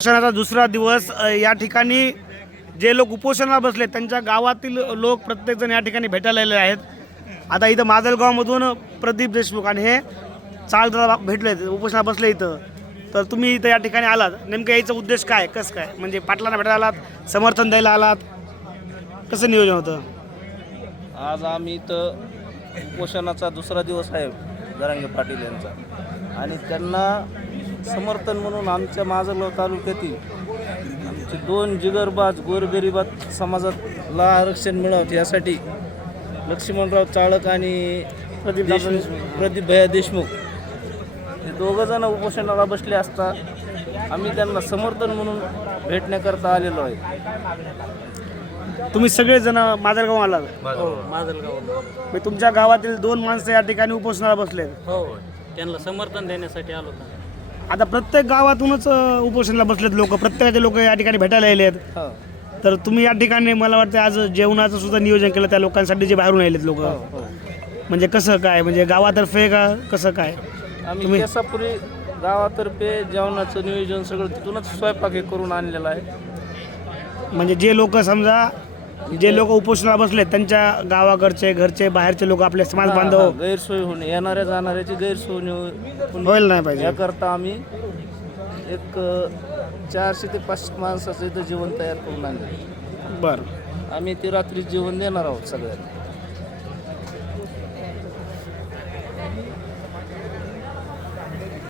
उपोषणाचा दुसरा दिवस या ठिकाणी जे लोक उपोषणाला बसले त्यांच्या गावातील लोक प्रत्येकजण या ठिकाणी भेटायला आहेत. आता इथं माजलगावमधून प्रदीप देशमुख आणि हे चाळदादा भेटले उपोषणाला बसले इथं. तर तुम्ही इथं या ठिकाणी आलात. नेमकं यायचा उद्देश काय? कसं काय? म्हणजे पाटलांना भेटायला आलात समर्थन द्यायला आलात? कसं नियोजन होतं? आज आम्ही इथं उपोषणाचा दुसरा दिवस आहे जरांगे पाटील यांचा. आणि त्यांना समर्थन म्हणून आमच्या माजलगाव तालुक्यातील आमचे दोन जिगरबाज गोरगरिबात समाजाला आरक्षण मिळावं यासाठी लक्ष्मणराव चाळक आणि प्रदीप देशमुख. प्रदीप भैया देशमुख. हे दोघं जण उपोषणाला बसले असता आम्ही त्यांना समर्थन म्हणून भेटण्याकरता आलेलो आहे. तुम्ही सगळेजण माजलगाव आलात? हो माजलगाव म्हणजे तुमच्या गावातील दोन माणसं या ठिकाणी उपोषणाला बसलेत. हो त्यांना समर्थन देण्यासाठी आलो होतो. आता प्रत्येक गावातूनच अ, उपोषणाला बसलेत लोक. प्रत्येकाचे लोक या ठिकाणी भेटायला आले आहेत. हो. तर तुम्ही या ठिकाणी मला वाटतं आज जेवणाचं सुद्धा नियोजन केलं त्या लोकांसाठी जे बाहेरून आलेत लोक. हो म्हणजे कसं काय? म्हणजे गावातर्फे का कसं काय? आम्ही केसापुरी गावातर्फे जेवणाचं नियोजन सगळं तिथूनच स्वयंपाक हे करून आणलेलं आहे. म्हणजे जे लोक समजा जे लोक उपोषणाला बसलेत त्यांच्या गावाकडचे घरचे बाहेरचे लोक आपले समाज बांधव. गैरसोय होणे येणाऱ्या जाणाऱ्याची गैरसोय होणे व्हायला नाही पाहिजे. याकरता आम्ही एक अ, चारशे ते पाचशे माणसाचं इथं जेवण तयार करून आणलं. बरं. आम्ही ते रात्री जेवण देणार आहोत सगळ्यांना.